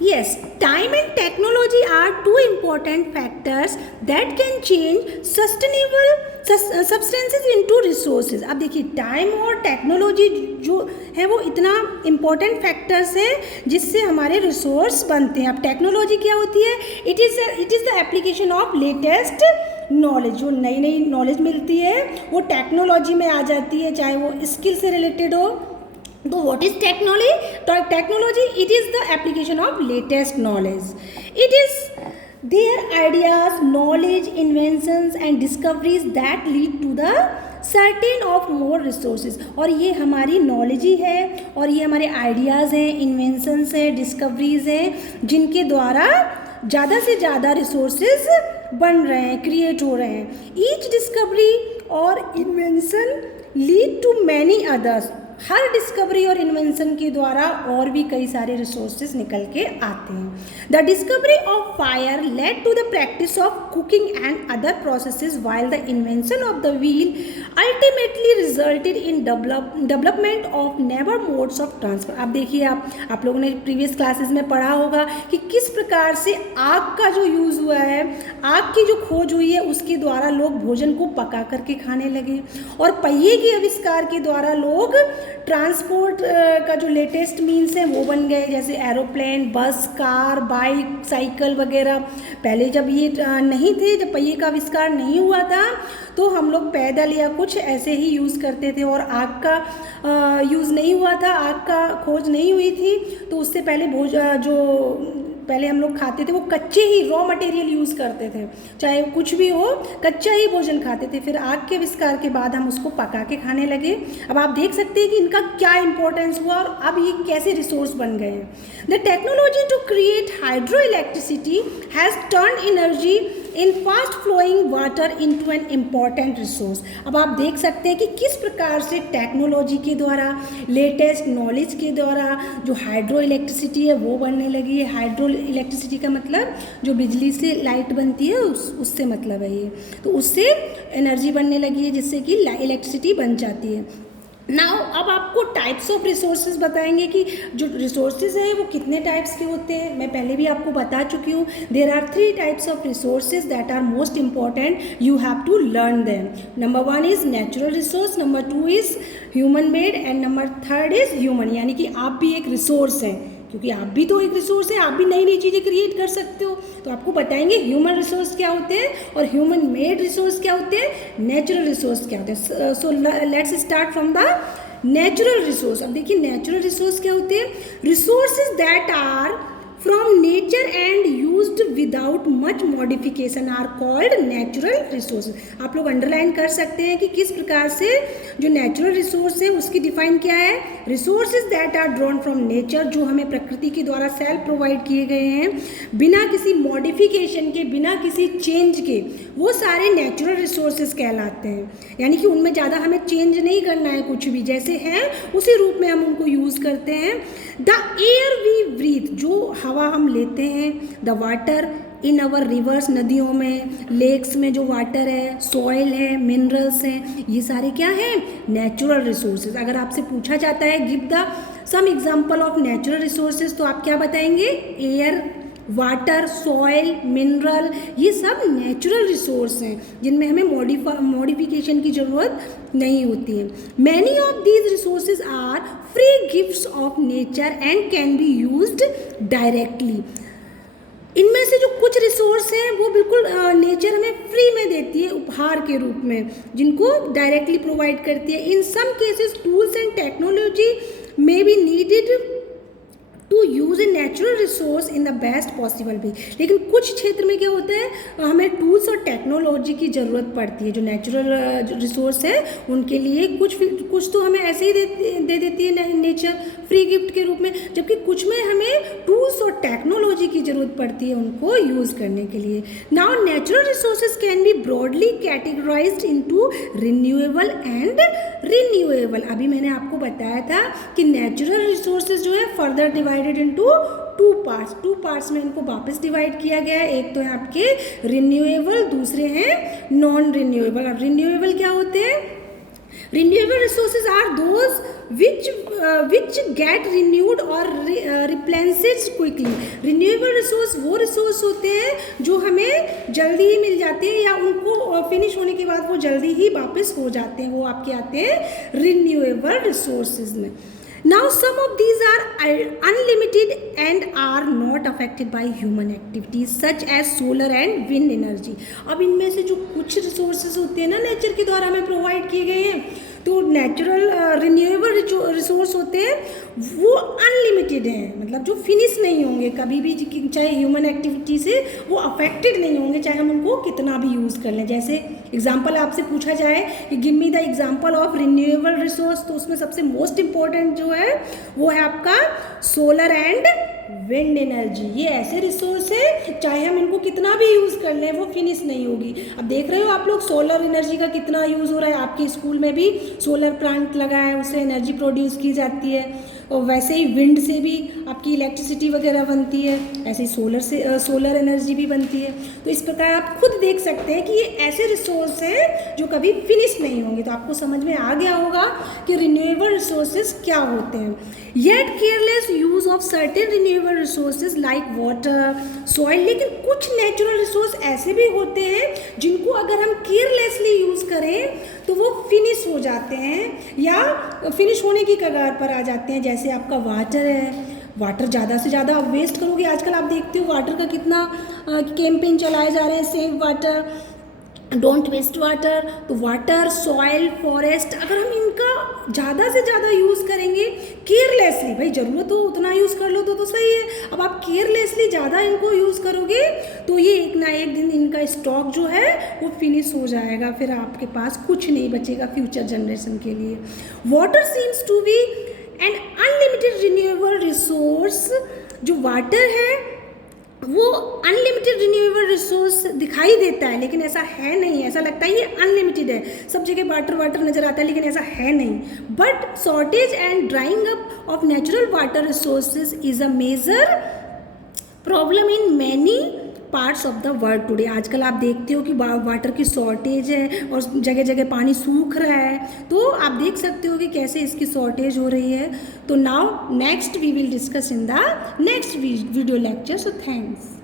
Yes, time and technology are two important factors that can change sustainable substances into resources. अब देखिए time और technology जो है वो इतना इम्पोर्टेंट फैक्टर्स है जिससे हमारे रिसोर्स बनते हैं. अब टेक्नोलॉजी क्या होती है? It is the application of latest knowledge. जो नई नई नॉलेज मिलती है वो टेक्नोलॉजी में आ जाती है, चाहे वो स्किल से रिलेटेड हो. तो what is technology? Technology it is the application of latest knowledge. It is their ideas, knowledge, inventions and discoveries that lead to the certain of more resources. और ये हमारी नॉलेज ही है और ये हमारे आइडियाज़ हैं, इन्वेंशंस हैं, डिस्कवरीज हैं जिनके द्वारा ज़्यादा से ज़्यादा रिसोर्सेज बन रहे हैं, क्रिएट हो रहे हैं. ईच डिस्कवरी और invention lead to many others. हर डिस्कवरी और इन्वेंशन के द्वारा और भी कई सारे रिसोर्सेज निकल के आते हैं. The discovery of fire led to the practice of cooking and other processes while the invention of the wheel ultimately resulted in development of newer modes of transfer. अब देखिए आप लोगों ने प्रीवियस क्लासेस में पढ़ा होगा कि किस प्रकार से आग का जो यूज़ हुआ है, आग की जो खोज हुई है उसके द्वारा लोग भोजन को पका करके खाने लगे. और पहिए के आविष्कार के द्वारा लोग ट्रांसपोर्ट का जो लेटेस्ट मीन्स हैं वो बन गए, जैसे एरोप्लेन, बस, कार, बाइक, साइकिल वगैरह. पहले जब ये नहीं थे, जब पहिए का आविष्कार नहीं हुआ था तो हम लोग पैदल या कुछ ऐसे ही यूज़ करते थे और आग का यूज़ नहीं हुआ था, आग का खोज नहीं हुई थी. तो उससे पहले जो पहले हम लोग खाते थे वो कच्चे ही रॉ मटेरियल यूज़ करते थे, चाहे कुछ भी हो कच्चा ही भोजन खाते थे. फिर आग के आविष्कार के बाद हम उसको पका के खाने लगे. अब आप देख सकते हैं कि इनका क्या इंपॉर्टेंस हुआ और अब ये कैसे रिसोर्स बन गए हैं. The technology to create hydro electricity has turn energy in fast flowing water into an important resource. अब आप देख सकते हैं कि किस प्रकार से टेक्नोलॉजी के द्वारा, लेटेस्ट नॉलेज के द्वारा जो हाइड्रो इलेक्ट्रिसिटी है वो बनने लगी है. हाइड्रो इलेक्ट्रिसिटी का मतलब जो बिजली से लाइट बनती है उससे मतलब है ये. तो उससे एनर्जी बनने लगी है जिससे कि इलेक्ट्रिसिटी बन जाती है. नाउ अब आपको टाइप्स ऑफ रिसोर्सेज बताएंगे कि जो रिसोर्सेज हैं वो कितने टाइप्स के होते हैं. मैं पहले भी आपको बता चुकी हूँ. There are 3 types of resources that are most important. You have to learn them. Number 1 is natural resource, number 2 is human made and number 3 is human. यानी कि आप भी एक रिसोर्स हैं, क्योंकि आप भी तो एक रिसोर्स है, आप भी नई नई चीज़ें क्रिएट कर सकते हो. तो आपको बताएंगे ह्यूमन रिसोर्स क्या होते हैं और ह्यूमन मेड रिसोर्स क्या होते हैं, नेचुरल रिसोर्स क्या होते हैं. So let's start from the natural resource. अब देखिए नेचुरल रिसोर्स क्या होते हैं. Resources that are from nature and used without much modification are called natural resources. आप लोग अंडरलाइन कर सकते हैं कि किस प्रकार से जो नेचुरल रिसोर्स है उसकी डिफाइन क्या है. Resources that are drawn from nature, जो हमें प्रकृति के द्वारा सेल्फ प्रोवाइड किए गए हैं बिना किसी मॉडिफिकेशन के, बिना किसी चेंज के, वो सारे नेचुरल रिसोर्सेज कहलाते हैं. यानी कि उनमें ज़्यादा हमें चेंज नहीं करना है, कुछ भी जैसे हैं उसी रूप में हम उनको यूज़ करते हैं. द एयर वी ब्रीथ, जो हवा हम लेते हैं. The water in our reverse, नदियों में, लेक्स में जो वाटर है, सॉइल है, मिनरल्स हैं, ये सारे क्या हैं, नेचुरल रिसोर्सेज. अगर आपसे पूछा जाता है give the some example of natural resources, तो आप क्या बताएंगे. एयर, वाटर, सॉइल, मिनरल, ये सब नेचुरल रिसोर्स हैं जिनमें हमें मॉडिफिकेशन की ज़रूरत नहीं होती है. Many of these resources are free gifts of nature and can be used directly. इनमें से जो कुछ रिसोर्स हैं वो बिल्कुल नेचर हमें फ्री में देती है उपहार के रूप में, जिनको डायरेक्टली प्रोवाइड करती है. In some cases tools and technology may be needed to use a natural resource in the best possible way. लेकिन कुछ क्षेत्र में क्या होता है, हमें टूल्स और टेक्नोलॉजी की ज़रूरत पड़ती है. जो नेचुरल रिसोर्स है उनके लिए कुछ तो हमें ऐसे ही दे देती है नेचर फ्री गिफ्ट के रूप में, जबकि कुछ में हमें टूल्स और टेक्नोलॉजी की ज़रूरत पड़ती है उनको यूज़ करने के लिए. Now natural resources can be broadly categorised into renewable and renewable. अभी मैंने आपको बताया था कि नेचुरल रिसोर्सेज जो है फर्दर डिवाइडेड इनटू 2 पार्ट्स में इनको वापस डिवाइड किया गया है. एक तो है आपके रिन्यूएबल, दूसरे हैं नॉन रिन्यूएबल. अब रिन्यूएबल क्या होते हैं, Renewable resources are those which get renewed or replenished quickly. Renewable resource वो रिसोर्स होते हैं जो हमें जल्दी ही मिल जाते हैं या उनको फिनिश होने के बाद वो जल्दी ही वापस हो जाते हैं, वो आपके आते हैं रिन्यूएबल रिसोर्सेज में. Now some of these are unlimited and are not affected by human activities such as solar and wind energy. अब इनमें से जो कुछ रिसोर्सेज होते हैं ना नेचर के द्वारा हमें प्रोवाइड किए गए हैं, तो नेचुरल रिन्यूएबल रिसोर्स होते हैं वो अनलिमिटेड हैं, मतलब जो फिनिश नहीं होंगे कभी भी, चाहे ह्यूमन एक्टिविटी से वो अफेक्टेड नहीं होंगे, चाहे हम उनको कितना भी यूज़ कर लें. जैसे एग्जांपल आपसे पूछा जाए कि give me the example of renewable resource, तो उसमें सबसे मोस्ट इम्पॉर्टेंट जो है वो है आपका सोलर एंड विंड एनर्जी. ये ऐसे रिसोर्स है चाहे हम इनको कितना भी यूज़ कर लें वो फिनिश नहीं होगी. अब देख रहे हो आप लोग सोलर एनर्जी का कितना यूज़ हो रहा है, आपके स्कूल में भी सोलर प्लांट लगा है, उससे एनर्जी प्रोड्यूस की जाती है. और वैसे ही विंड से भी आपकी इलेक्ट्रिसिटी वगैरह बनती है, ऐसे ही सोलर एनर्जी भी बनती है. तो इस प्रकार आप खुद देख सकते हैं कि ये ऐसे रिसोर्स हैं जो कभी फिनिश नहीं होंगे. तो आपको समझ में आ गया होगा कि रिन्यूएबल रिसोर्सेज क्या होते हैं. Yet careless use of certain renewable resources like water, soil. लेकिन कुछ नेचुरल रिसोर्स ऐसे भी होते हैं जिनको अगर हम केयरलेसली यूज़ करें तो वो फिनिश हो जाते हैं या फिनिश होने की कगार पर आ जाते हैं. जैसे आपका वाटर है, वाटर ज़्यादा से ज़्यादा आप वेस्ट करोगे. आजकल आप देखते हो वाटर का कितना कैंपेन चलाए जा रहे हैं, save water, don't waste water. तो वाटर, सॉइल, फॉरेस्ट, अगर हम इनका ज़्यादा से ज़्यादा यूज़ करेंगे केयरलेसली, भाई ज़रूरत हो उतना यूज़ कर लो तो सही है. अब आप केयरलेसली ज़्यादा इनको यूज़ करोगे तो ये एक ना एक दिन इनका स्टॉक जो है वो फिनिश हो जाएगा, फिर आपके पास कुछ नहीं बचेगा फ्यूचर जनरेशन के लिए. Water seems to be an unlimited renewable resource. जो वाटर है वो अनलिमिटेड रिन्यूएबल रिसोर्स दिखाई देता है, लेकिन ऐसा है नहीं. ऐसा लगता है ये अनलिमिटेड है, सब जगह वाटर नज़र आता है, लेकिन ऐसा है नहीं. But shortage and drying up of natural water resources is a major problem in many parts of the world today. आजकल आप देखते हो कि वाटर की शॉर्टेज है और जगह जगह पानी सूख रहा है, तो आप देख सकते हो कि कैसे इसकी शॉर्टेज हो रही है. तो now next we will discuss in the next video lecture. So thanks.